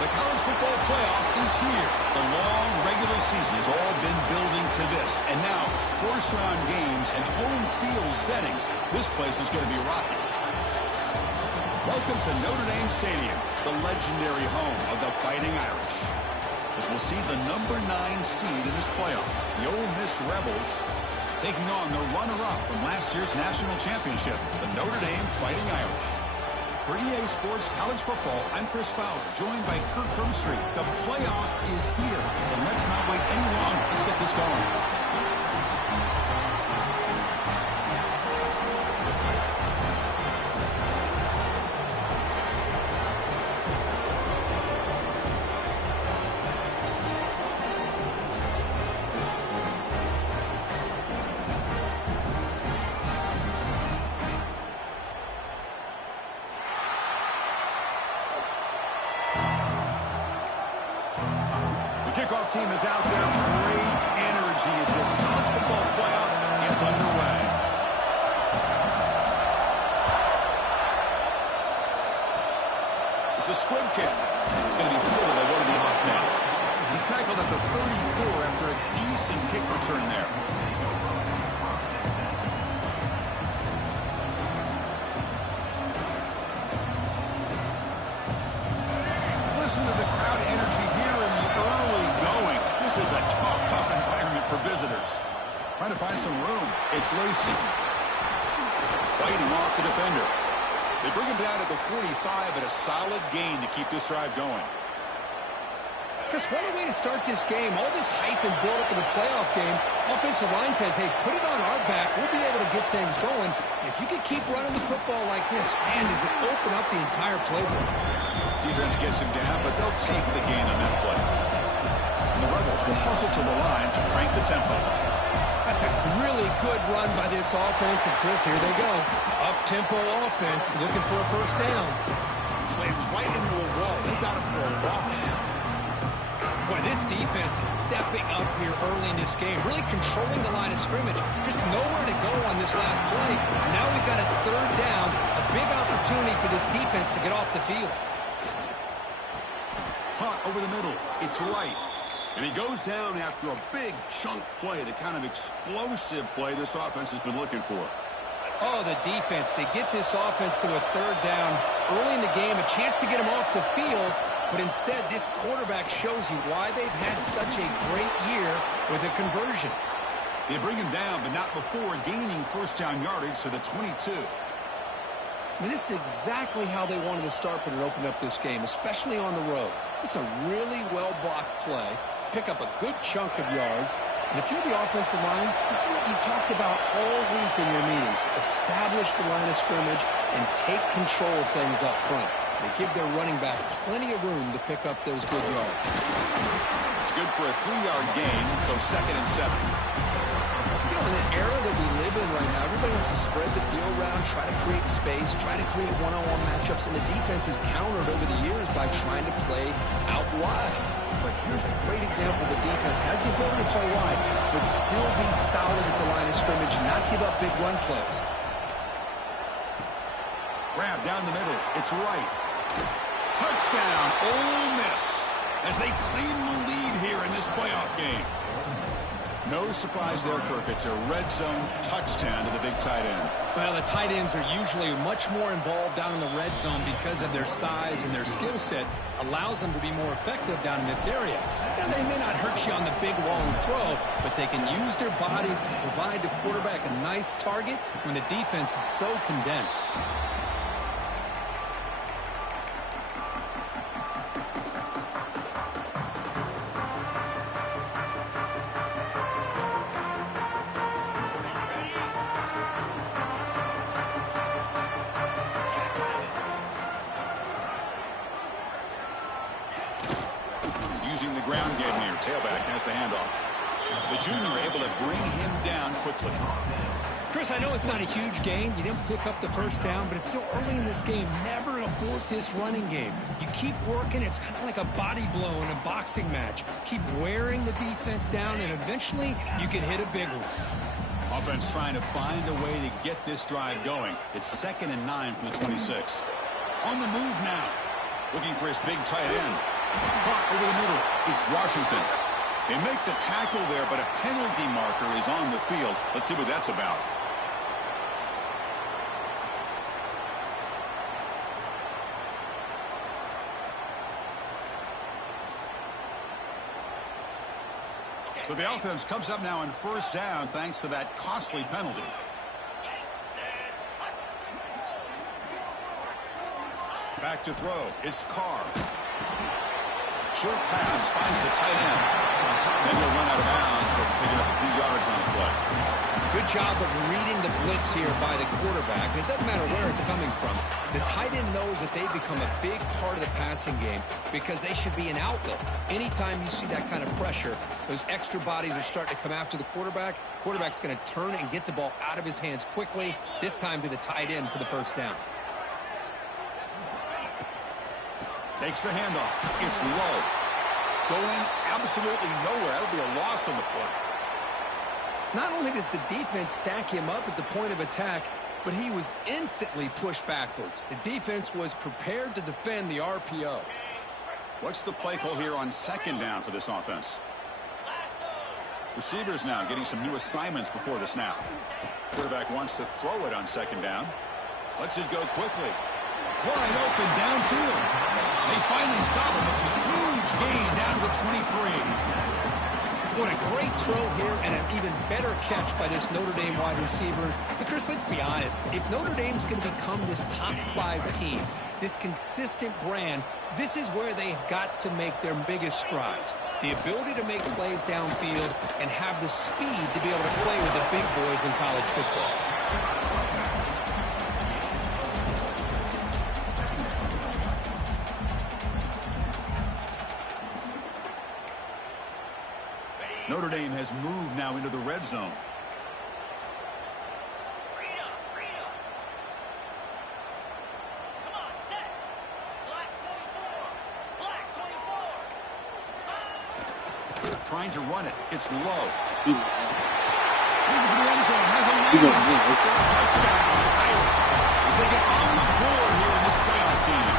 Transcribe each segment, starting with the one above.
The college football playoff is here. The long regular season has all been building to this. And now, first-round games and home field settings. This place is going to be rocking. Welcome to Notre Dame Stadium, the legendary home of the Fighting Irish. As we'll see the number 9 seed in this playoff, the Ole Miss Rebels, taking on the runner-up from last year's national championship, the Notre Dame Fighting Irish. For EA Sports College Football, I'm Chris Fowler, joined by Kirk Hermstreet. The playoff is here, and let's not wait any longer. Let's get this going. Kickoff team is out there. Great energy as this college football playoff gets underway. It's a squib kick. It's going to be fielded by one of the off men. He's tackled at the 34 after a decent kick return there. Listen to the crowd energy here in the early going. This is a tough environment for visitors. Trying to find some room. It's Lacey. Fighting off the defender. They bring him down at the 45, but a solid gain to keep this drive going. Chris, what a way to start this game. All this hype and build up in the playoff game. Offensive line says, hey, put it on our back. We'll be able to get things going. If you can keep running the football like this, man, does it open up the entire playbook. Defense gets him down, but they'll take the gain on that play. And the Rebels will hustle to the line to crank the tempo. That's a really good run by this offense. And, Chris, here they go. Up-tempo offense looking for a first down. Slams right into a wall. They got him for a loss. Boy, this defense is stepping up here early in this game, really controlling the line of scrimmage. Just nowhere to go on this last play. Now we've got a third down, a big opportunity for this defense to get off the field. Hunt over the middle. It's right. And he goes down after a big chunk play, the kind of explosive play this offense has been looking for. Oh, the defense. They get this offense to a third down early in the game, a chance to get him off the field. But instead, this quarterback shows you why they've had such a great year with a conversion. They bring him down, but not before gaining first down yardage to the 22. I mean, this is exactly how they wanted to start when it opened up this game, especially on the road. It's a really well-blocked play, pick up a good chunk of yards, and if you're the offensive line, this is what you've talked about all week in your meetings. Establish the line of scrimmage and take control of things up front. They give their running back plenty of room to pick up those good yards. It's good for a 3-yard gain, so 2nd and 7. You know, in the era that we live in right now, everybody wants to spread the field around, try to create space, try to create one-on-one matchups, and the defense is countered over the years by trying to play out wide. But here's a great example. The defense has the ability to play wide, but still be solid at the line of scrimmage, not give up big run plays. Grab down the middle. It's right. Touchdown, Ole Miss, as they claim the lead here in this playoff game. No surprise there, Kirk. It's a red zone touchdown to the big tight end. Well, the tight ends are usually much more involved down in the red zone because of their size and their skill set allows them to be more effective down in this area. Now, they may not hurt you on the big, long throw, but they can use their bodies to provide the quarterback a nice target when the defense is so condensed. Using the ground game here. Tailback has the handoff. The junior able to bring him down quickly. Chris, I know it's not a huge gain. You didn't pick up the first down, but it's still early in this game. Never abort this running game. You keep working. It's kind of like a body blow in a boxing match. Keep wearing the defense down, and eventually you can hit a big one. Offense trying to find a way to get this drive going. It's 2nd and 9 from the 26. On the move now. Looking for his big tight end. Caught over the middle. It's Washington. They make the tackle there, but a penalty marker is on the field. Let's see what that's about. So the offense comes up now on first down thanks to that costly penalty. Back to throw. It's Carr. Short pass finds the tight end. Then he'll run out of bounds for picking up a few yards on the play. Good job of reading the blitz here by the quarterback. It doesn't matter where it's coming from. The tight end knows that they've become a big part of the passing game because they should be an outlet. Anytime you see that kind of pressure, those extra bodies are starting to come after the quarterback. Quarterback's going to turn and get the ball out of his hands quickly, this time to the tight end for the first down. Takes the handoff. It's low. Going absolutely nowhere. That'll be a loss on the play. Not only does the defense stack him up at the point of attack, but he was instantly pushed backwards. The defense was prepared to defend the RPO. What's the play call here on second down for this offense? Receivers now getting some new assignments before the snap. Quarterback wants to throw it on second down. Lets it go quickly. Wide open downfield. They finally stop him. It's a huge gain down to the 23. What a great throw here and an even better catch by this Notre Dame wide receiver. And Chris, let's be honest. If Notre Dame's going to become this top 5 team, this consistent brand, this is where they've got to make their biggest strides. The ability to make plays downfield and have the speed to be able to play with the big boys in college football. Notre Dame has moved now into the red zone. Trying to run it. It's low. Looking for the end zone. Has a touchdown. Irish. As they get on the board here in this playoff game.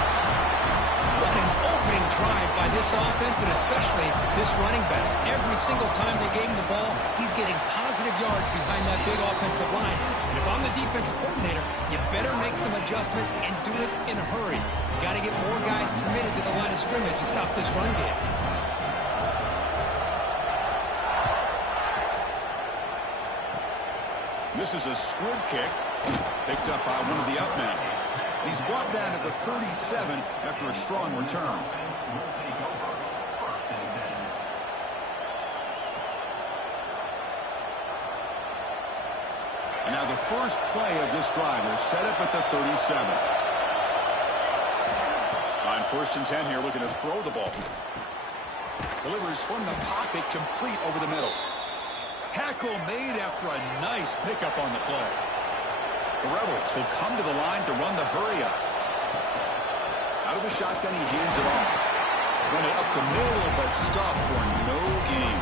What an opening drive by this offense, and especially this running back. Every single time they gave him the ball, he's getting positive yards behind that big offensive line. And if I'm the defensive coordinator, you better make some adjustments and do it in a hurry. You got to get more guys committed to the line of scrimmage to stop this run game. This is a squib kick picked up by one of the up men. He's brought down to the 37 after a strong return. And now the first play of this drive is set up at the 37. On 1st and 10 here, looking to throw the ball. Delivers from the pocket, complete over the middle. Tackle made after a nice pickup on the play. The Rebels will come to the line to run the hurry up. Out of the shotgun, he hands it off. Run it up the middle, but stop for no gain.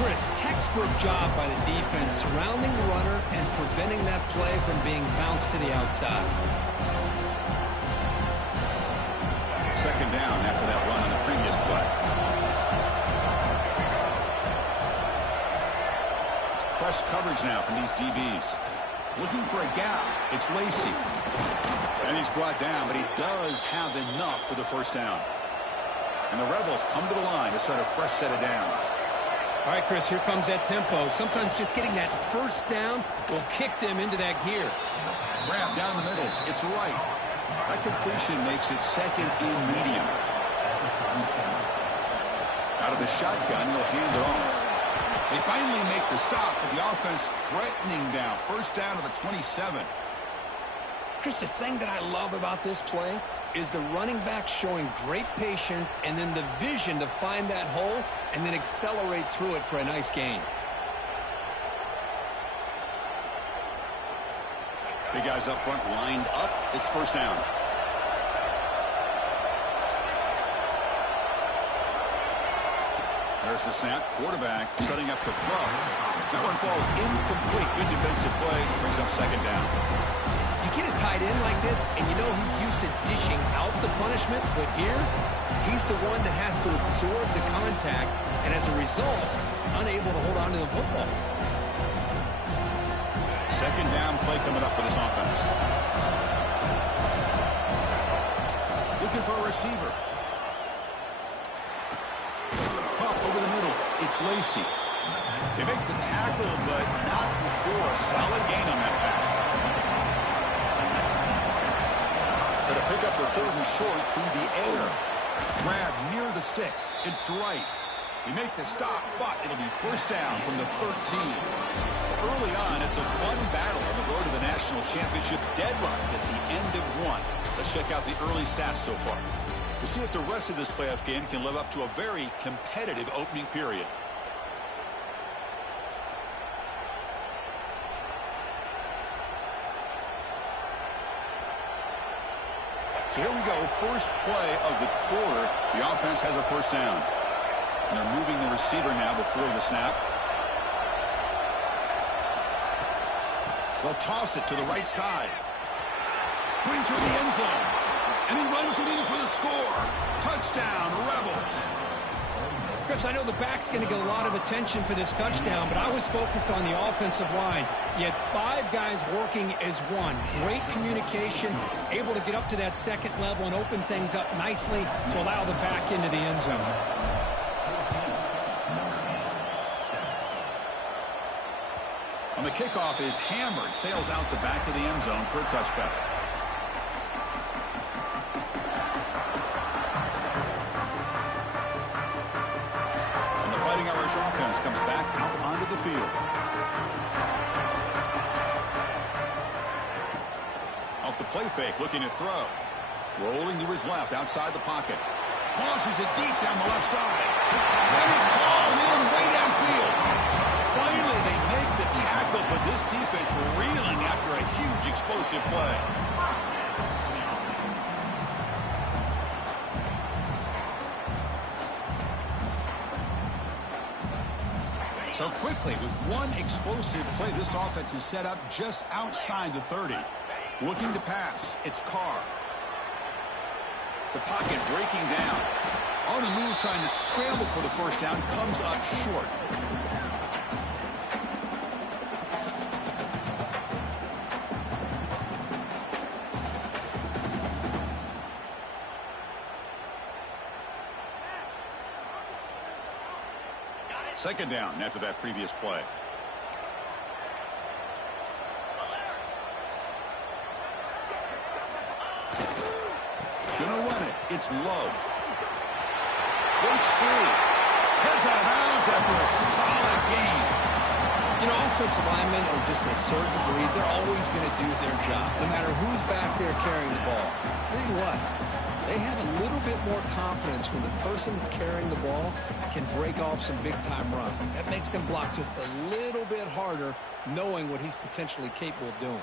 Chris, textbook job by the defense surrounding the runner and preventing that play from being bounced to the outside. Second down after that run on the previous play. It's press coverage now from these DBs. Looking for a gap. It's Lacey. And he's brought down, but he does have enough for the first down. And the Rebels come to the line to set a fresh set of downs. All right, Chris, here comes that tempo. Sometimes just getting that first down will kick them into that gear. Grab down the middle. It's right. That completion makes it second in medium. Out of the shotgun, he'll hand it off. They finally make the stop, but the offense threatening down. First down to the 27. Chris, the thing that I love about this play is the running back showing great patience and then the vision to find that hole and then accelerate through it for a nice gain. Big guys up front lined up. It's first down. There's the snap. Quarterback setting up the throw. That one falls incomplete. Good defensive play. Brings up second down. You get a tight end like this, and you know he's used to dishing out the punishment, but here, he's the one that has to absorb the contact, and as a result, he's unable to hold on to the football. Second down play coming up for this offense. Looking for a receiver. Pop over the middle. It's Lacey. They make the tackle, but not before a solid gain on that pass. Going to pick up the third and short through the air. Grab near the sticks. It's right. We make the stop, but it'll be first down from the 13. Early on, it's a fun battle on the road to the national championship, deadlocked at the end of one. Let's check out the early stats so far. We'll see if the rest of this playoff game can live up to a very competitive opening period. So here we go, first play of the quarter. The offense has a first down. And they're moving the receiver now before the snap. They'll toss it to the right side. Brings her in the end zone. And he runs it in for the score. Touchdown, Rebels. Chris, I know the back's going to get a lot of attention for this touchdown, but I was focused on the offensive line. You had 5 guys working as one. Great communication, able to get up to that second level and open things up nicely to allow the back into the end zone. On the kickoff is hammered, sails out the back of the end zone for a touchback. Offense comes back out onto the field. Off the play fake, looking to throw. Rolling to his left, outside the pocket. Launches it deep down the left side. And it's hauled in way downfield. Finally, they make the tackle, but this defense reeling after a huge explosive play. So quickly, with one explosive play, this offense is set up just outside the 30. Looking to pass, it's Carr. The pocket breaking down. On the move, trying to scramble for the first down, comes up short. Second down after that previous play. Gonna run it. It's Love. Breaks free. Heads out of bounds after a solid gain. You know, offensive linemen are just a certain breed. They're always going to do their job, no matter who's back there carrying the ball. I'll tell you what, they have a little bit more confidence when the person that's carrying the ball can break off some big-time runs. That makes them block just a little bit harder, knowing what he's potentially capable of doing.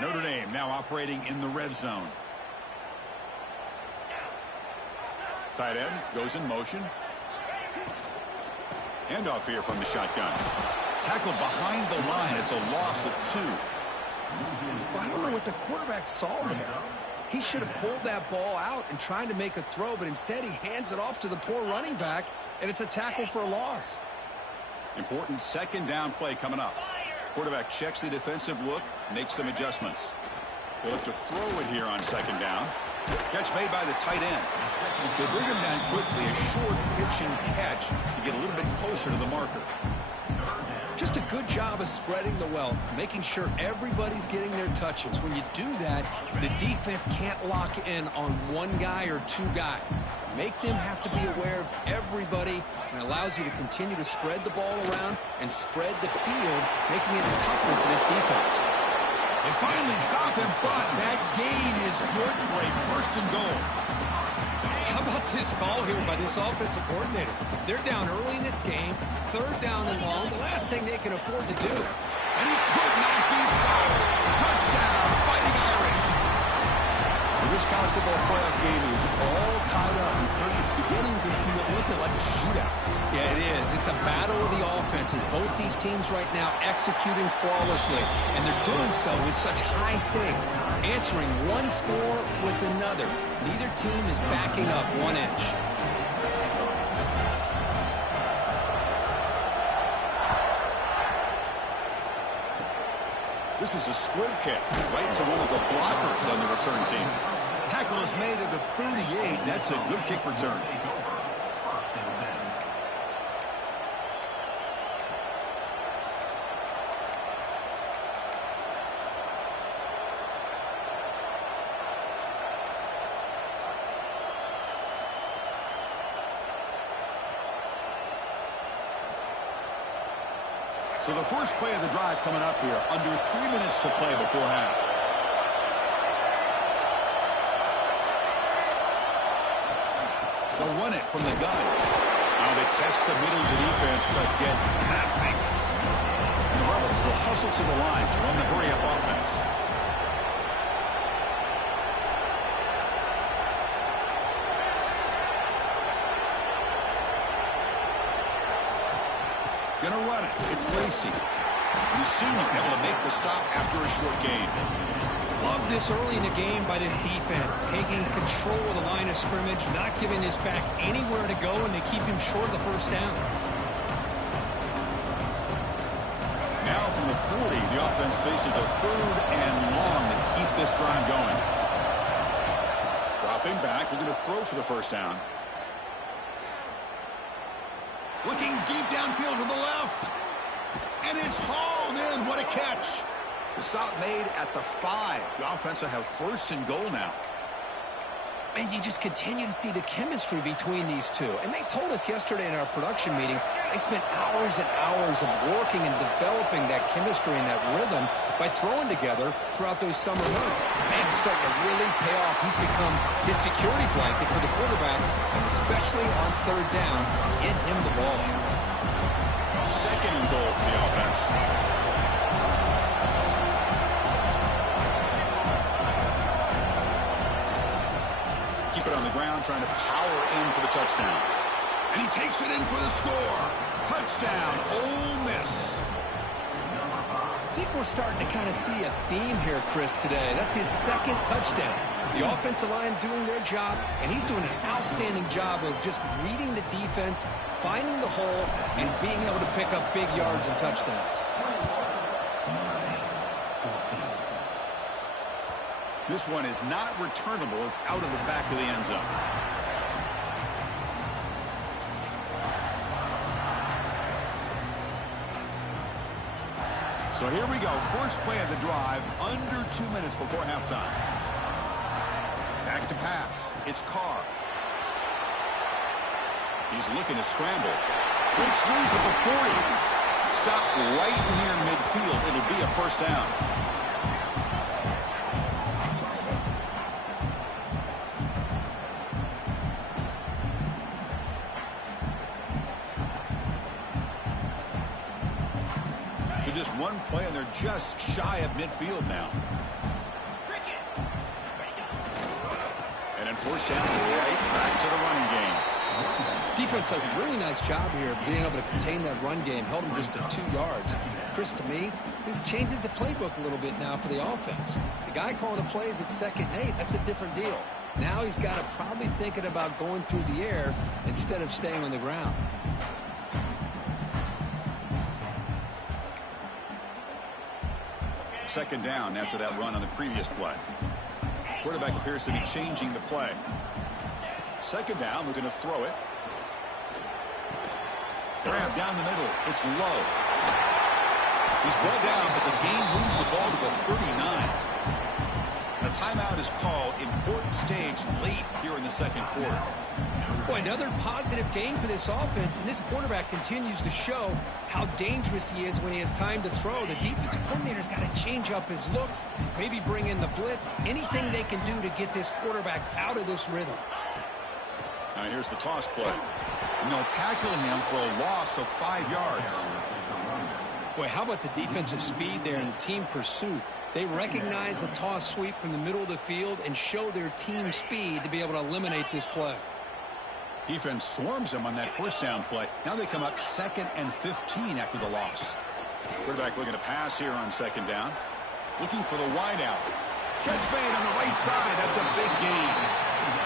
Notre Dame now operating in the red zone. Tight end goes in motion. Handoff here from the shotgun. Tackled behind the line. It's a loss of 2. Well, I don't know what the quarterback saw there. He should have pulled that ball out and tried to make a throw, but instead he hands it off to the poor running back, and it's a tackle for a loss. Important second down play coming up. Quarterback checks the defensive look, makes some adjustments. They look to throw it here on second down. Catch made by the tight end. They bring him down quickly, a short pitch and catch to get a little bit closer to the marker. Just a good job of spreading the wealth, making sure everybody's getting their touches. When you do that, the defense can't lock in on one guy or 2 guys. Make them have to be aware of everybody, and allows you to continue to spread the ball around and spread the field, making it tougher for this defense. They finally stop him, but that gain is good for a first and goal. How about this call here by this offensive coordinator? They're down early in this game, 3rd down and long, the last thing they can afford to do. And he could not be stopped. Touchdown, Fighting Irish. This college football playoff game is all tied up. It's beginning to feel a little bit like a shootout. Yeah, it is. It's a battle of the offenses. Both these teams right now executing flawlessly, and they're doing so with such high stakes, answering one score with another. Neither team is backing up 1 inch. This is a squib kick right to one of the blockers on the return team. Tackle is made at the 38. That's a good kick return. So the first play of the drive coming up here, under 3 minutes to play before half. They'll run it from the gun. Now they test the middle of the defense, but get nothing. The Rebels will hustle to the line to run the hurry-up offense. Gonna run it. It's Lacey. The senior able to make the stop after a short gain. Love this early in the game by this defense, taking control of the line of scrimmage, not giving this back anywhere to go, and they keep him short of the first down. Now from the 40, the offense faces a 3rd and long to keep this drive going. Dropping back, they're going to throw for the first down. Looking deep downfield to the left. And it's hauled in. What a catch. The stop made at the 5. The offense will have 1st and goal now. And you just continue to see the chemistry between these two. And they told us yesterday in our production meeting, they spent hours and hours of working and developing that chemistry and that rhythm by throwing together throughout those summer months. Man, it's starting to really pay off. He's become his security blanket for the quarterback, and especially on 3rd down, get him the ball. 2nd and goal for the offense. Keep it on the ground, trying to power in for the touchdown. And he takes it in for the score. Touchdown, Ole Miss. I think we're starting to kind of see a theme here, Chris, today. That's his 2nd touchdown. The offensive line doing their job, and he's doing an outstanding job of just reading the defense, finding the hole, and being able to pick up big yards and touchdowns. This one is not returnable. It's out of the back of the end zone. So here we go. First play of the drive, under 2 minutes before halftime. Back to pass. It's Carr. He's looking to scramble. Breaks loose at the 40. Stop right near midfield. It'll be a first down. So just one play, and they're just shy of midfield now. And then first down, right back to the running game. Defense does a really nice job here of being able to contain that run game. Held him just to 2 yards. Chris, to me, this changes the playbook a little bit now for the offense. The guy calling the plays at 2nd and 8, that's a different deal. Now he's got to probably thinking about going through the air instead of staying on the ground. Second down after that run on the previous play. Quarterback appears to be changing the play. Second down, looking to throw it. Grab down the middle. It's low. He's brought down, but the game moves the ball to the 39. A timeout is called. Important stage late here in the 2nd quarter. Boy, another positive game for this offense, and this quarterback continues to show how dangerous he is when he has time to throw. The defensive coordinator's got to change up his looks, maybe bring in the blitz, anything they can do to get this quarterback out of this rhythm. Now here's the toss play. And they'll tackle him for a loss of 5 yards. Boy, how about the defensive speed there and team pursuit? They recognize the toss sweep from the middle of the field and show their team speed to be able to eliminate this play. Defense swarms them on that first down play. Now they come up 2nd and 15 after the loss. Quarterback looking to pass here on 2nd down. Looking for the wide out. Catch made on the right side. That's a big gain.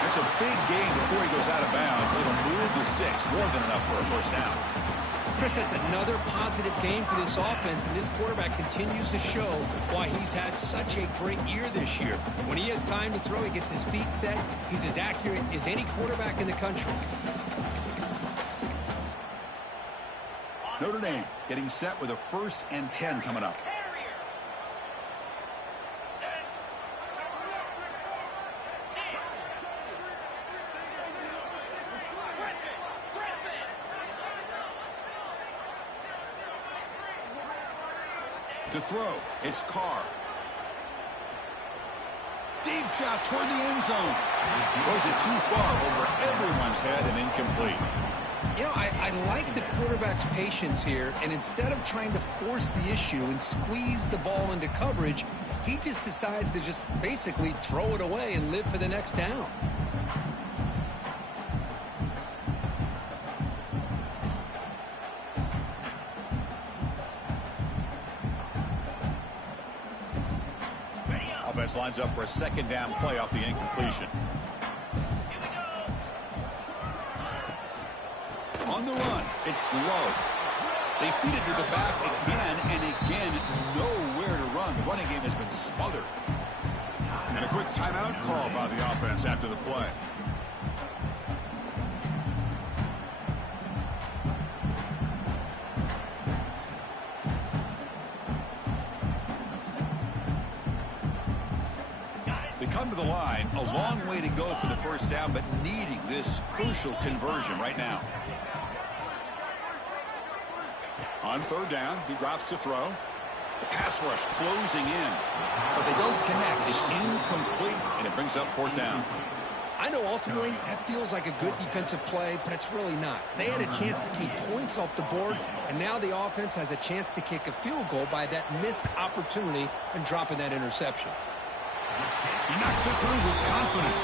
That's a big gain before he goes out of bounds. It'll move the sticks more than enough for a first down. Chris, that's another positive game for this offense, and this quarterback continues to show why he's had such a great year this year. When he has time to throw, he gets his feet set. He's as accurate as any quarterback in the country. Notre Dame getting set with a 1st and 10 coming up. To throw, it's Carr. Deep shot toward the end zone. Throws it too far over everyone's head and incomplete. You know, I like the quarterback's patience here, and instead of trying to force the issue and squeeze the ball into coverage, he just decides to just basically throw it away and live for the next down. Offense lines up for a 2nd down play off the incompletion. On the run, it's Love. They feed it to the back again and again. Nowhere to run. The running game has been smothered. And a quick timeout call by the offense after the play. They come to the line, a long way to go for the first down, but needing this crucial conversion right now. On 3rd down, he drops to throw. The pass rush closing in, but they don't connect. It's incomplete, and it brings up 4th down. I know ultimately that feels like a good defensive play, but it's really not. They had a chance to keep points off the board, and now the offense has a chance to kick a field goal by that missed opportunity and dropping that interception. He knocks it through with confidence.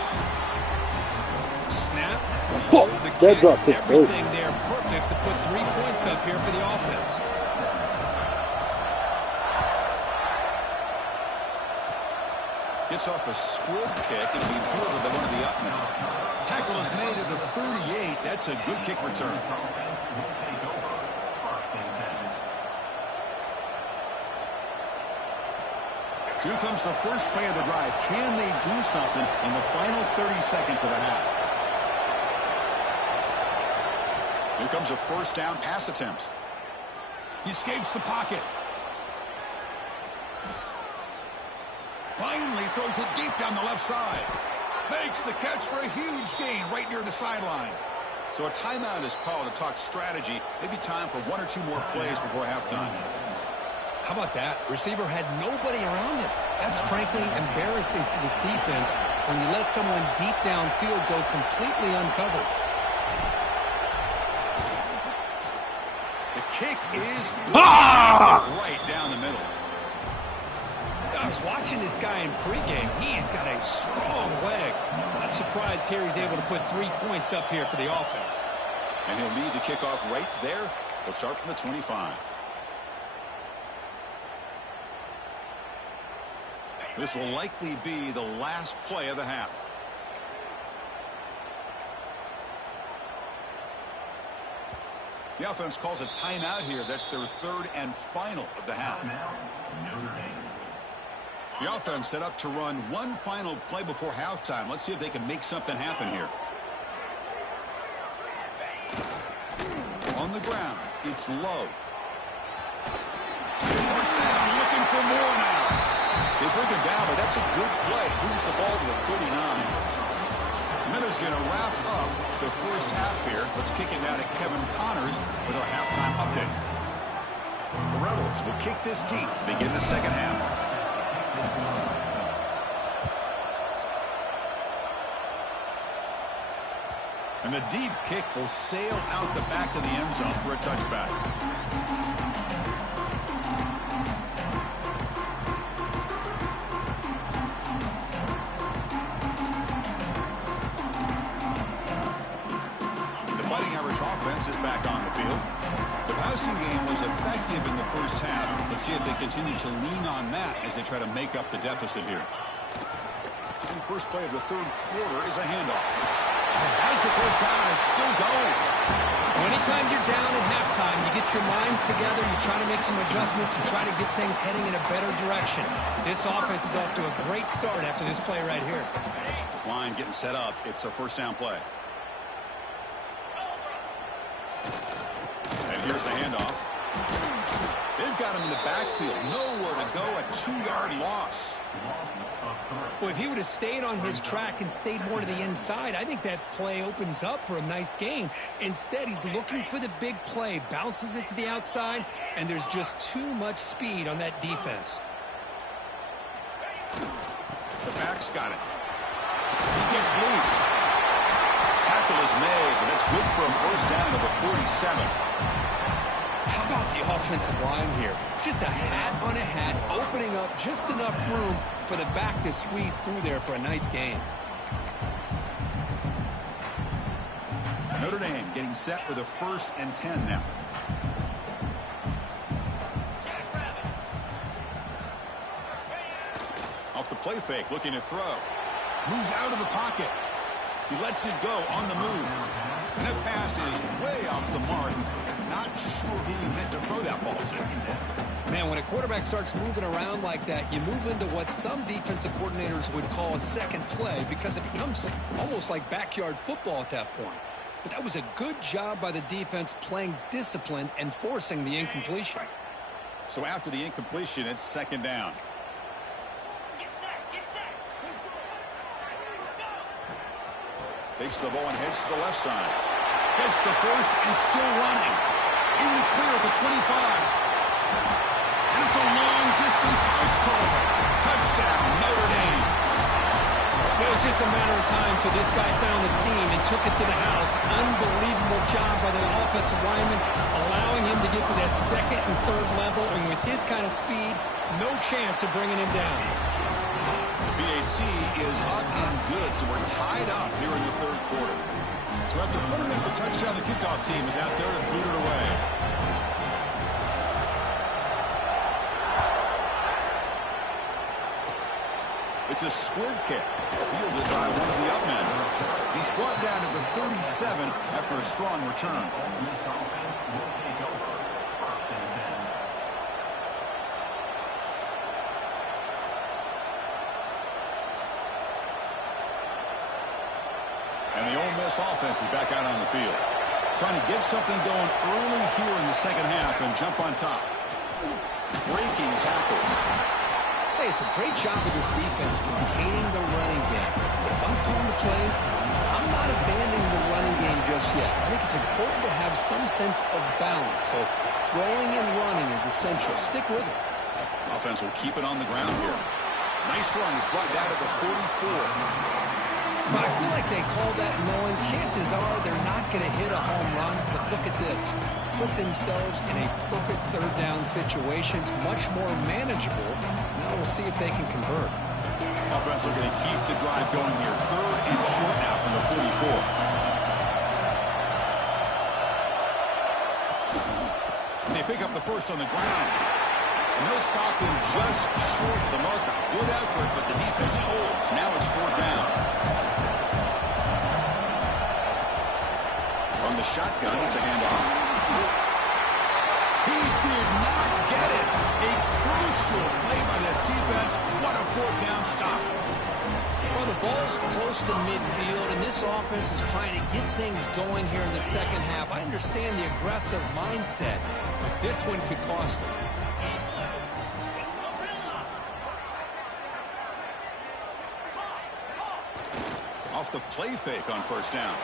Snap, hold the kick, everything there perfect to put 3 points up here for the offense. Gets off a squib kick. It'll be fielded by one of the upmen. Tackle is made at the 38. That's a good kick return. Here comes the first play of the drive. Can they do something in the final 30 seconds of the half? Here comes a 1st down pass attempt. He escapes the pocket. Finally throws it deep down the left side. Makes the catch for a huge gain right near the sideline. So a timeout is called to talk strategy. Maybe time for 1 or 2 more plays before halftime. How about that? Receiver had nobody around him. That's frankly embarrassing for this defense when you let someone deep downfield go completely uncovered. The kick is right down the middle. I was watching this guy in pregame. He's got a strong leg. I'm surprised here he's able to put 3 points up here for the offense. And he'll lead the kickoff right there. He'll start from the 25. This will likely be the last play of the half. The offense calls a timeout here. That's their 3rd and final of the half. The offense set up to run one final play before halftime. Let's see if they can make something happen here. On the ground, it's Love. First down, looking for more now. They bring him down, but that's a good play. Moves the ball to the 39. Miller's going to wrap up the first half here. Let's kick it down to Kevin Connors with our halftime update. The Rebels will kick this deep to begin the second half. And the deep kick will sail out the back of the end zone for a touchback. offense is back on the field. The passing game was effective in the first half. Let's see if they continue to lean on that as they try to make up the deficit here. And the first play of the third quarter is a handoff. As the first down is still going. Anytime you're down at halftime, you get your minds together, you try to make some adjustments, you try to get things heading in a better direction. This offense is off to a great start after this play right here. This line getting set up. It's a first down play. And here's the handoff. They've got him in the backfield. Nowhere to go. A 2-yard loss. Well, if he would have stayed on his track and stayed more to the inside, I think that play opens up for a nice gain. Instead, he's looking for the big play, bounces it to the outside, and there's just too much speed on that defense. The back's got it. He gets loose. Tackle is made, but that's good for a first down to the 47. How about the offensive line here? Just a hat on a hat, opening up just enough room for the back to squeeze through there for a nice gain. Notre Dame getting set for the 1st and 10 now. Off the play fake, looking to throw. Moves out of the pocket. He lets it go on the move. And that pass is way off the mark. Not sure who he meant to throw that ball to. Man, when a quarterback starts moving around like that, you move into what some defensive coordinators would call a second play because it becomes almost like backyard football at that point. But that was a good job by the defense playing discipline and forcing the incompletion. So after the incompletion, it's 2nd down. Takes the ball and heads to the left side. Gets the first and still running. In the clear at the 25. And it's a long-distance house call. Touchdown, Notre Dame. It was just a matter of time till this guy found the seam and took it to the house. Unbelievable job by the offensive lineman, allowing him to get to that 2nd and 3rd level. And with his kind of speed, no chance of bringing him down. BAT is up and good, so we're tied up here in the 3rd quarter. So after putting in the touchdown, the kickoff team is out there to boot it away. It's a squib kick, fielded by one of the up men. He's brought down to the 37 after a strong return. And the Ole Miss offense is back out on the field. Trying to get something going early here in the 2nd half and jump on top. Breaking tackles. Hey, it's a great job of this defense containing the running game. But if I'm calling the plays, I'm not abandoning the running game just yet. I think it's important to have some sense of balance. So throwing and running is essential. Stick with it. Offense will keep it on the ground here. Nice run. He's brought down to the 44. But I feel like they called that knowing chances are they're not going to hit a home run. But look at this. Put themselves in a perfect 3rd down situation. It's much more manageable. Now we'll see if they can convert. Offense are going to keep the drive going here. 3rd and short now from the 44. And they pick up the first on the ground. And they'll stop him just short of the marker. Good effort, but the defense holds. Now it's 4th down. From the shotgun, it's a handoff. He did not get it. A crucial play by this defense. What a 4th down stop. Well, the ball's close to midfield, and this offense is trying to get things going here in the 2nd half. I understand the aggressive mindset, but this one could cost them. Off the play fake on 1st down.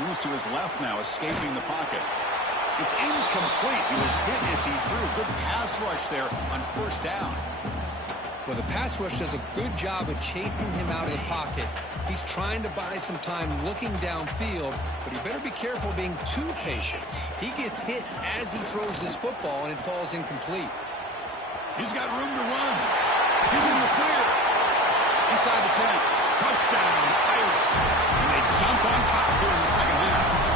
Moves to his left now, escaping the pocket. It's incomplete. He was hit as he threw. Good pass rush there on 1st down. Well, the pass rush does a good job of chasing him out of the pocket. He's trying to buy some time looking downfield, but he better be careful being too patient. He gets hit as he throws this football, and it falls incomplete. He's got room to run. He's in the clear. Inside the 10. Touchdown, Irish. And they jump on top here in the 2nd half.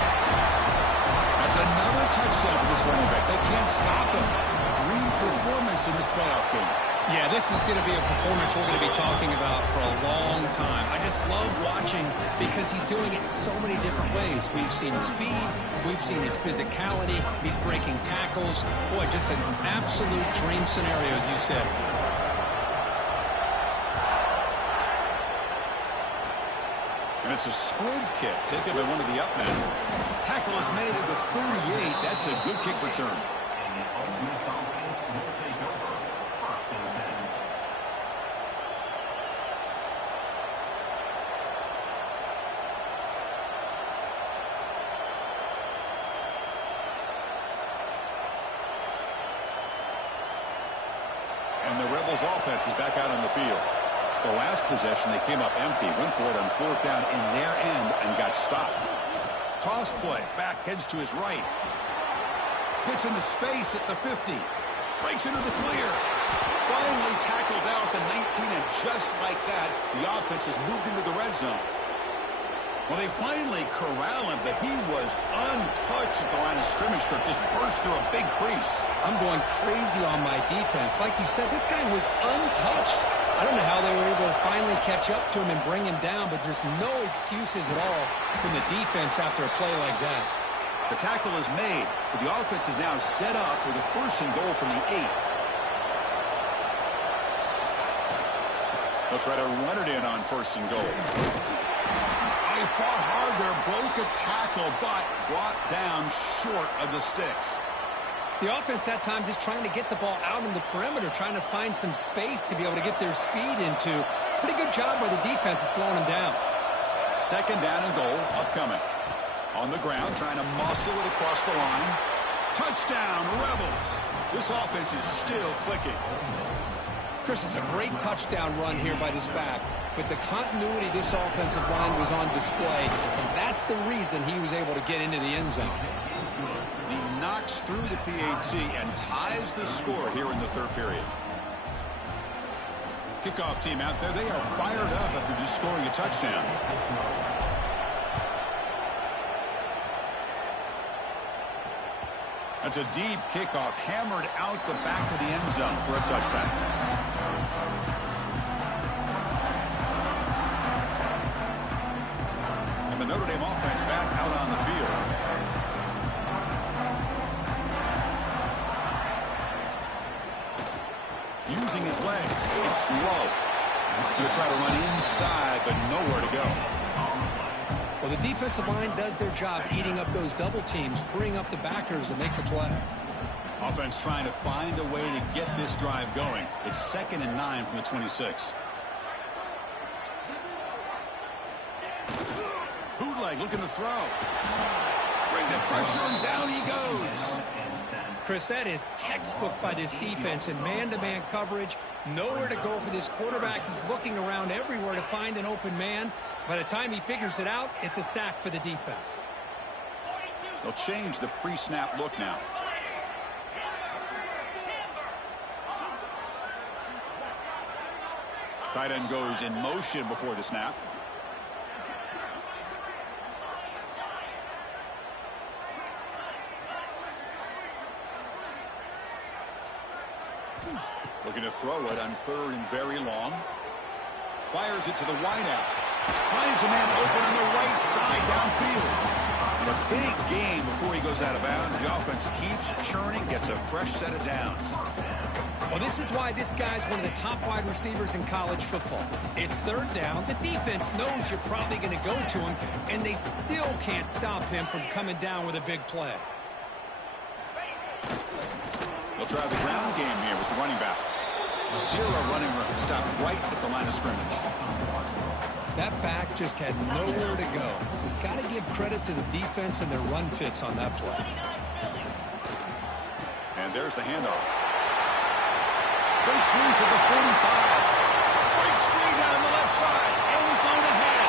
performance in this playoff game. Yeah, this is going to be a performance we're going to be talking about for a long time. I just love watching because he's doing it in so many different ways. We've seen speed. We've seen his physicality. He's breaking tackles. Boy, just an absolute dream scenario, as you said. And it's a squib kick taken by one of the up men. Tackle is made at the 38. That's a good kick return. And the Rebels offense is back out on the field. The last possession, they came up empty, went for it on 4th down in their end and got stopped. Toss play, back heads to his right. Gets into space at the 50. Breaks into the clear. Finally tackled out the 19, and just like that, the offense has moved into the red zone. Well, they finally corral him, but he was untouched at the line of scrimmage. Kirk just burst through a big crease. I'm going crazy on my defense. Like you said, this guy was untouched. I don't know how they were able to finally catch up to him and bring him down, but there's no excuses at all from the defense after a play like that. The tackle is made, but the offense is now set up with a 1st and goal from the 8. They'll try to run it in on 1st and goal. They fought hard there, broke a tackle, but brought down short of the sticks. The offense that time just trying to get the ball out in the perimeter, trying to find some space to be able to get their speed into. Pretty good job by the defense of slowing them down. 2nd down and goal, upcoming. On the ground, trying to muscle it across the line. Touchdown, Rebels. This offense is still clicking. Chris, it's a great touchdown run here by this back. But the continuity of this offensive line was on display, and that's the reason he was able to get into the end zone. He knocks through the PAT and ties the score here in the 3rd period. Kickoff team out there, they are fired up after just scoring a touchdown. That's a deep kickoff, hammered out the back of the end zone for a touchback. And the Notre Dame offense back out on the field. Using his legs, it's low. He'll try to run inside, but nowhere to go. Well, the defensive line does their job eating up those double teams, freeing up the backers to make the play. Offense trying to find a way to get this drive going. It's 2nd and 9 from the 26. Bootleg looking to throw. Bring the pressure, and down he goes. Chris, that is textbook by this defense in man-to-man coverage. Nowhere to go for this quarterback. He's looking around everywhere to find an open man. By the time he figures it out, it's a sack for the defense. They'll change the pre-snap look now. Tight end goes in motion before the snap. Looking to throw it on 3rd and very long. Fires it to the wideout. Finds a man open on the right side downfield. And a big gain before he goes out of bounds. The offense keeps churning, gets a fresh set of downs. Well, this is why this guy's one of the top wide receivers in college football. It's 3rd down. The defense knows you're probably going to go to him, and they still can't stop him from coming down with a big play. They'll try the ground game here with the running back. 0 running room. Stopped right at the line of scrimmage. That back just had nowhere to go. Got to give credit to the defense and their run fits on that play. And there's the handoff. Breaks loose at the 45. Breaks free down the left side. End zone ahead.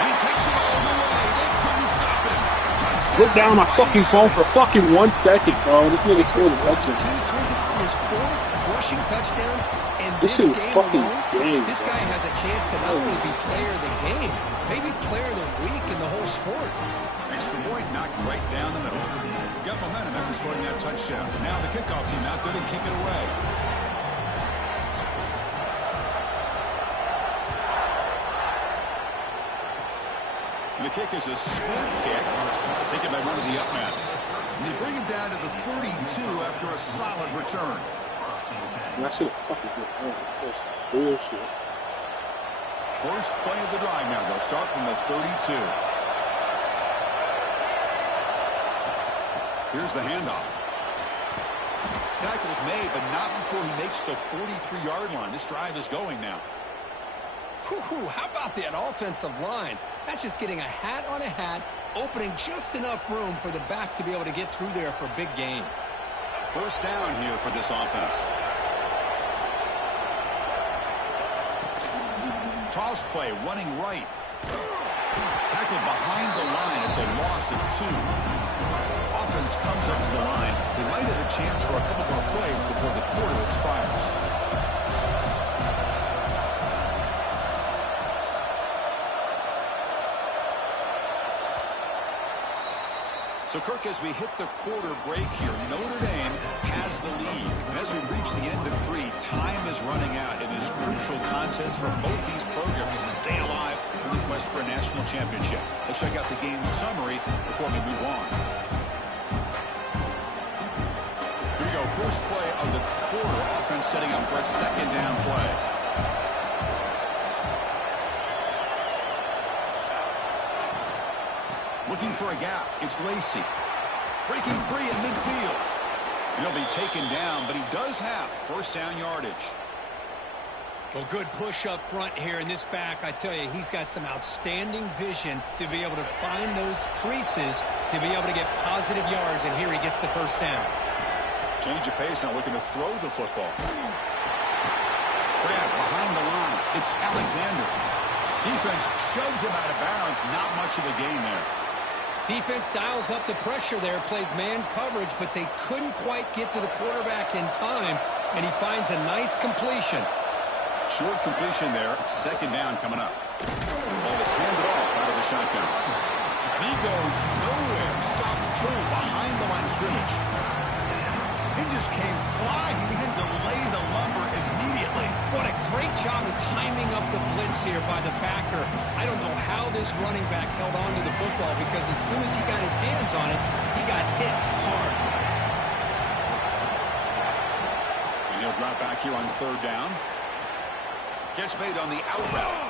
And he takes it all the way. They couldn't stop him. Touchdown. look down at my fucking phone for fucking 1 second, bro. This nigga scored a touchdown. 2, 3. This is his 4th rushing touchdown. And This shit was fucking game, this bro. guy has a chance to not only be player of the game, maybe player of the week in the whole sport. Extra point knocked right down the middle. Got momentum after scoring that touchdown. Now the kickoff team out there to kick it away. And the kick is a squib kick. Taken by one of the up men. And they bring him down to the 32 after a solid return. I should have fucking did that. That's bullshit. First play of the drive now. They'll start from the 32. Here's the handoff. Tackle's made, but not before he makes the 43-yard line. This drive is going now. Whew, how about that offensive line? That's just getting a hat on a hat, opening just enough room for the back to be able to get through there for a big gain. First down here for this offense. Toss play, running right. Tackled behind the line. It's a loss of 2. Offense comes up to the line. They might have a chance for a couple more plays before the quarter expires. So, Kirk, as we hit the quarter break here, Notre Dame has the lead. And as we reach the end of 3, time is running out in this crucial contest for both these programs to stay alive in the quest for a national championship. Let's check out the game summary before we move on. Here we go. First play of the quarter. Offense setting up for a second down play. Looking for a gap. It's Lacey. Breaking free in midfield. He'll be taken down, but he does have first down yardage. Well, good push up front here in this back. I tell you, he's got some outstanding vision to be able to find those creases, to be able to get positive yards, and here he gets the first down. Change of pace, now looking to throw the football. Grab behind the line. It's Alexander. Defense shoves him out of bounds. Not much of a gain there. Defense dials up the pressure there, plays man coverage, but they couldn't quite get to the quarterback in time, and he finds a nice completion. Short completion there. Second down coming up. Ball is handed off out of the shotgun. And he goes nowhere. Stop cold behind the line of scrimmage. He just came flying. He had to lay the lumber immediately. What a great job of timing up the blitz here by the backer. I don't know how this running back held on to the football, because as soon as he got his hands on it, he got hit hard. And he'll drop back here on third down. Catch made on the out route.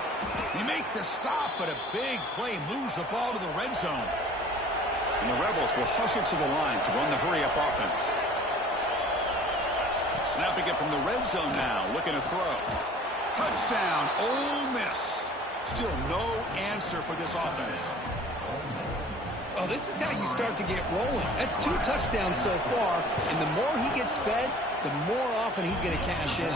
He make the stop, but a big play moves the ball to the red zone. And the Rebels will hustle to the line to run the hurry-up offense. Snapping it from the red zone now, looking to throw. Touchdown, Ole Miss. Still no answer for this offense. Well, this is how you start to get rolling. That's 2 touchdowns so far, and the more he gets fed, the more often he's going to cash in.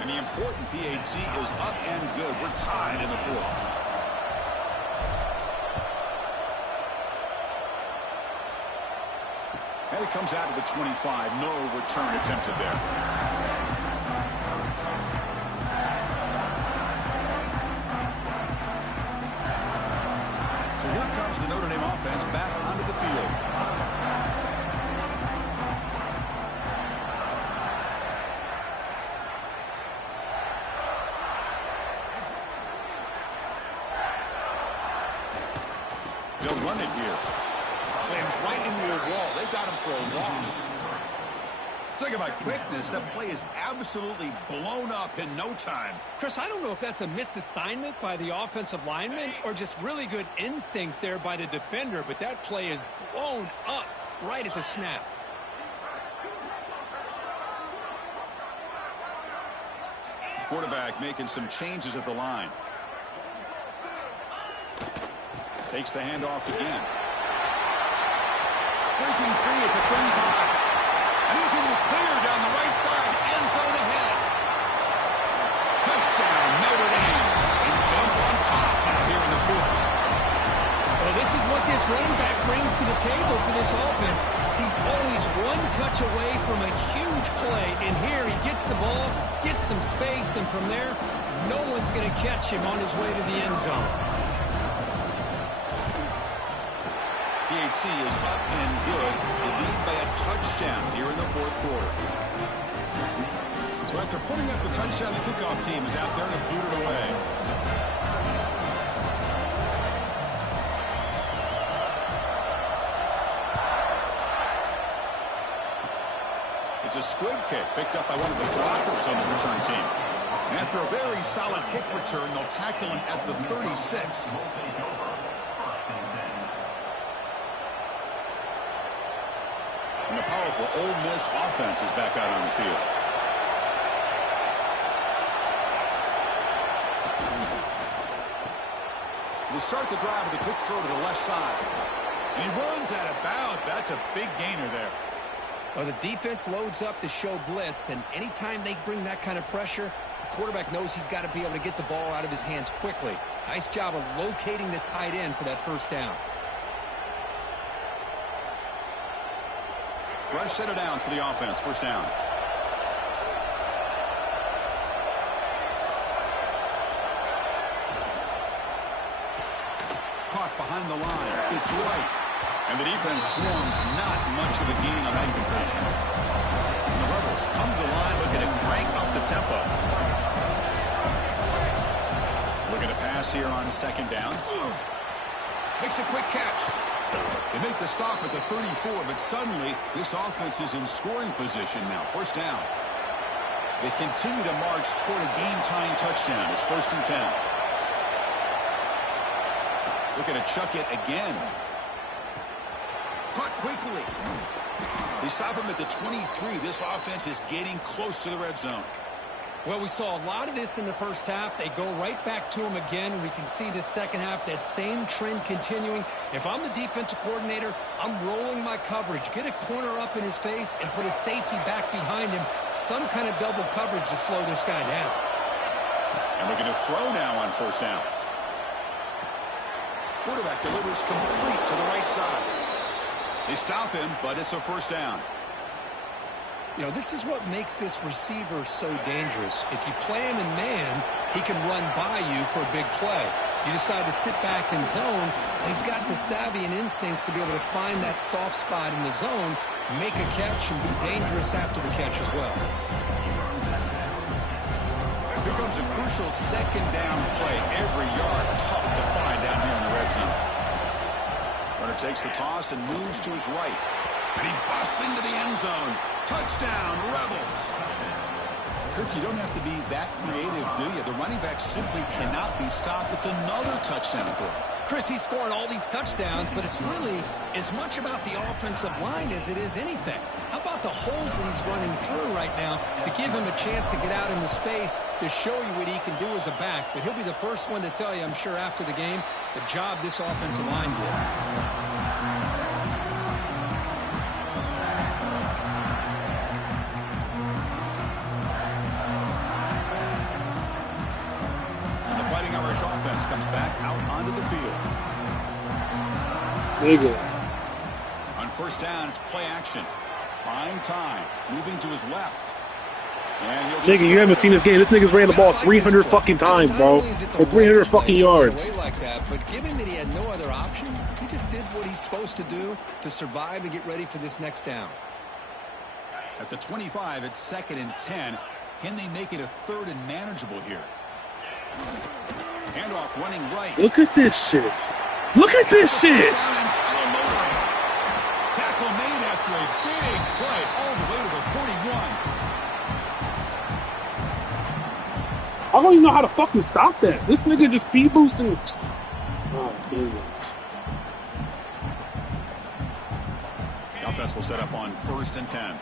And the important PAT is up and good. We're tied in the 4th. And it comes out to the 25. No return attempted there. So here comes the Notre Dame offense back onto the field. They'll run it here. Slams right into a wall. They've got him for a loss. Talking about quickness, that play is absolutely blown up in no time. Chris, I don't know if that's a misassignment by the offensive lineman or just really good instincts there by the defender, but that play is blown up right at the snap. Quarterback making some changes at the line. Takes the handoff again. Breaking free at the 35. And he's in the clear down the right side. End zone ahead. Touchdown, Notre Dame. And jump on top now here in the 4th. Well, this is what this running back brings to the table for this offense. He's always one touch away from a huge play. And here he gets the ball, gets some space, and from there, no one's going to catch him on his way to the end zone. PAT is up and good. They lead by a touchdown here in the fourth quarter. So after putting up a touchdown, the kickoff team is out there to boot it away. It's a squib kick picked up by one of the blockers on the return team. And after a very solid kick return, they'll tackle him at the 36. And the powerful Ole Miss offense is back out on the field. They start the drive with a quick throw to the left side. And he runs out of bounds. That's a big gainer there. Well, the defense loads up to show blitz, and anytime they bring that kind of pressure, the quarterback knows he's got to be able to get the ball out of his hands quickly. Nice job of locating the tight end for that first down. Fresh set of downs for the offense. First down. Caught behind the line. It's right. And the defense swarms. Not much of a gain on that completion. And the Rebels come to the line looking to crank up the tempo. Looking to pass here on second down. Makes a quick catch. They make the stop at the 34, but suddenly this offense is in scoring position now. First down. They continue to march toward a game-tying touchdown. It's 1st and 10. Looking to chuck it again. Caught quickly. They stop him at the 23. This offense is getting close to the red zone. Well, we saw a lot of this in the first half. They go right back to him again, and we can see the second half, that same trend continuing. If I'm the defensive coordinator, I'm rolling my coverage. Get a corner up in his face and put a safety back behind him. Some kind of double coverage to slow this guy down. And looking to throw now on first down. Quarterback delivers complete to the right side. They stop him, but it's a first down. You know, this is what makes this receiver so dangerous. If you play him in man, he can run by you for a big play. You decide to sit back in zone, he's got the savvy and instincts to be able to find that soft spot in the zone, make a catch, and be dangerous after the catch as well. Here comes a crucial second down play. Every yard tough to find down here in the red zone. Runner takes the toss and moves to his right. And he busts into the end zone. Touchdown, Rebels. Kirk, you don't have to be that creative, do you? The running back simply cannot be stopped. It's another touchdown for him. Chris, he's scoring all these touchdowns, but it's really as much about the offensive line as it is anything. How about the holes that he's running through right now to give him a chance to get out into space to show you what he can do as a back? But he'll be the first one to tell you, I'm sure, after the game, the job this offensive line did. Offense comes back out onto the field. Nigga. On first down, it's play action. Buying time. Moving to his left. And nigga, you haven't seen this game. This nigga's ran the ball 300 fucking times, bro. For 300 fucking yards. Like that, but given that he had no other option, he just did what he's supposed to do to survive and get ready for this next down. At the 25, it's 2nd and 10. Can they make it a 3rd and manageable here? Handoff running right. Look at this shit. Look at this shit. Still motoring. Tackle made after a big play all the way to the 41. I don't even know how to fucking stop that. This nigga just speed boosting. Oh, the offense will set up on 1st and 10.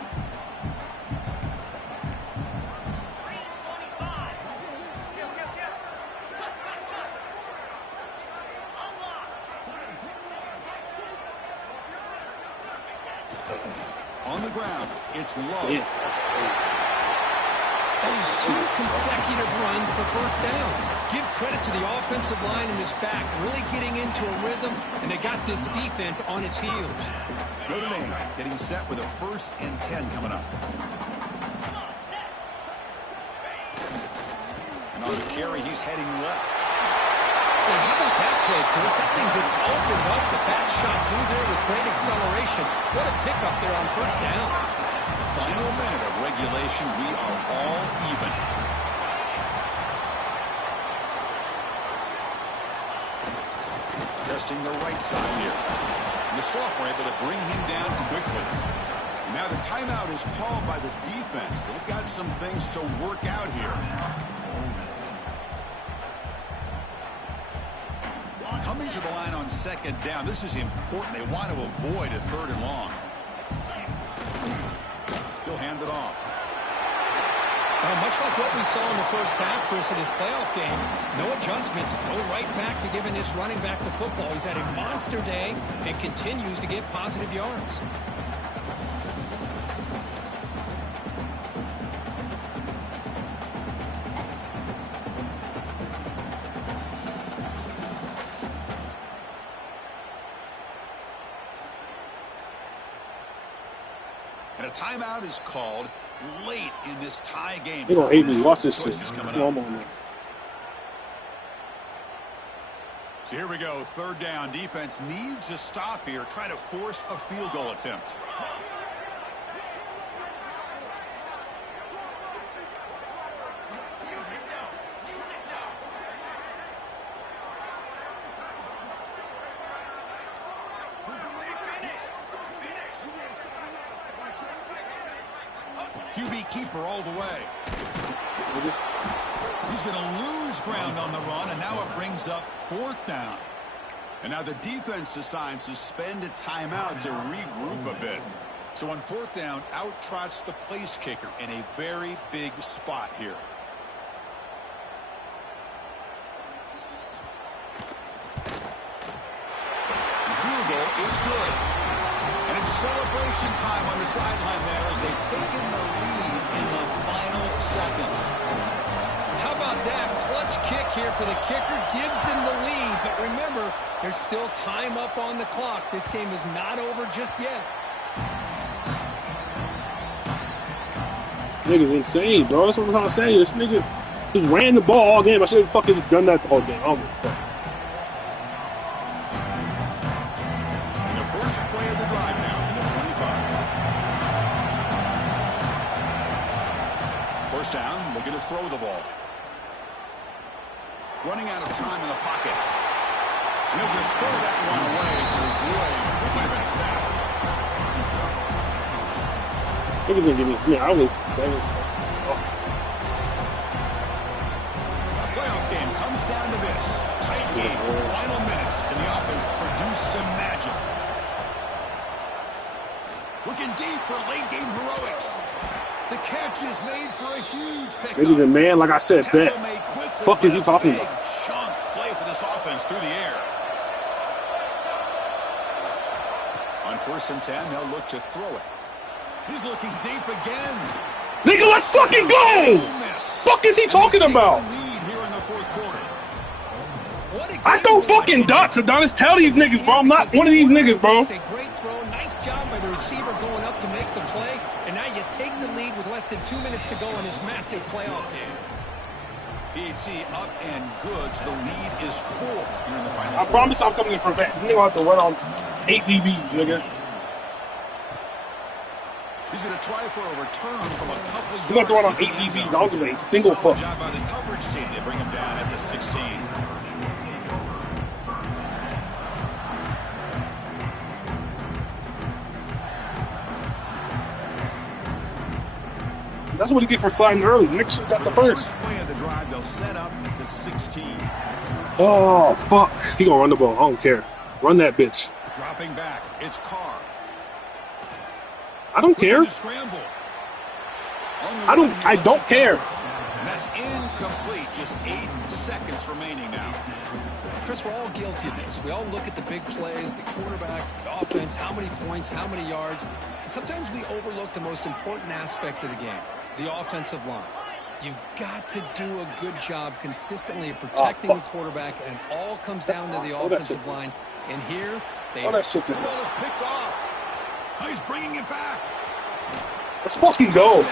On the ground, it's low. Yeah, That is 2 consecutive runs for first downs. Give credit to the offensive line in this back, really getting into a rhythm, and they got this defense on its heels. Notre Dame getting set with a 1st and 10 coming up. And on the carry, he's heading left. Well, how about that play, Chris? That thing just opened up. The back shot through there with great acceleration. What a pickup there on first down. Final minute of regulation. We are all even. Testing the right side here. And the sophomore able to bring him down quickly. Now the timeout is called by the defense. They've got some things to work out here. Coming to the line on 2nd down. This is important. They want to avoid a 3rd and long. He'll hand it off. Well, much like what we saw in the first half, Chris, in this playoff game, no adjustments. Go right back to giving this running back the football. He's had a monster day and continues to get positive yards. And a timeout is called late in this tie game. They gonna hate me. Watch this shit. Come on, man. So here we go. 3rd down. Defense needs a stop here. Try to force a field goal attempt. QB keeper all the way. He's going to lose ground on the run, and now it brings up 4th down. And now the defense decides to spend a timeout to regroup a bit. So on 4th down, out trots the place kicker in a very big spot here. The field goal is good. And it's celebration time on the sideline there as they've taken the lead in the final seconds. How about that clutch kick here for the kicker? Gives them the lead, but remember, there's still time up on the clock. This game is not over just yet. Nigga's insane, bro. That's what I'm trying to say. This nigga just ran the ball all game. I should have fucking just done that the whole game. I don't give a fuck. And the first play of the drive now from the 25. First down, looking to throw the ball. Running out of time in the pocket. And he'll just throw that one away to avoid what might have been a sack. Niggas gonna give me, I wasted 7 seconds. Oh. The playoff game comes down to this. Tight game, final minutes, and the offense produced some magic. Looking deep for late game heroics. The catch is made for a huge pickup. Niggas a man, like I said, bet. Fuck is he talking about? Chunk play for this offense through the air. On 1st and 10, they'll look to throw it. He's looking deep again. Nigga, let's fucking go! Fuck is he talking about? Lead here in the 4th quarter. I throw fucking dots, Adonis. Tell these niggas, bro. I'm not one of these niggas, bro. It's a great throw. Nice job by the receiver going up to make the play. And now you take the lead with less than 2 minutes to go in this massive playoff game. PAT up and good. So the lead is 4 here in the final. I promise I'm coming to prevent. You gonna have to run on 8 DBs, nigga. He's going to try for a return from a couple of yards. You got to run on 8 DBs. I don't give a single fuck. Job by the coverage team. They bring him down at the 16. That's what he get for sliding early. Nixon got the first. Play of the drive, they'll set up at the 16. Oh, fuck. He gonna run the ball. I don't care. Run that bitch. Dropping back. It's Carr. I don't care. I don't care. And that's incomplete. Just 8 seconds remaining now. Chris, we're all guilty of this. We all look at the big plays, the quarterbacks, the offense, how many points, how many yards. And sometimes we overlook the most important aspect of the game, the offensive line. You've got to do a good job consistently of protecting the quarterback, and it all comes down to the offensive line. And here, they... that shit. The ball is picked off. Oh, he's bringing it back. Let's fucking go.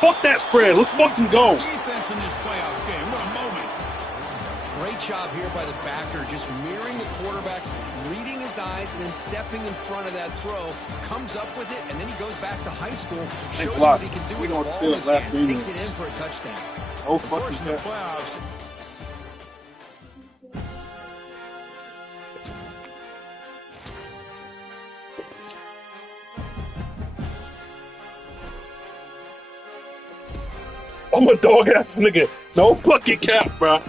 Fuck that spread. Let's fucking go. Defense in this playoff game. What a moment. Great job here by the backer, just mirroring the quarterback, reading his eyes, and then stepping in front of that throw, comes up with it, and then he goes back to high school, shows what he can do with the ball in his hand, takes it in for a touchdown. Oh, fucking in the playoffs. I'm a dog ass nigga. No fucking cap, bro.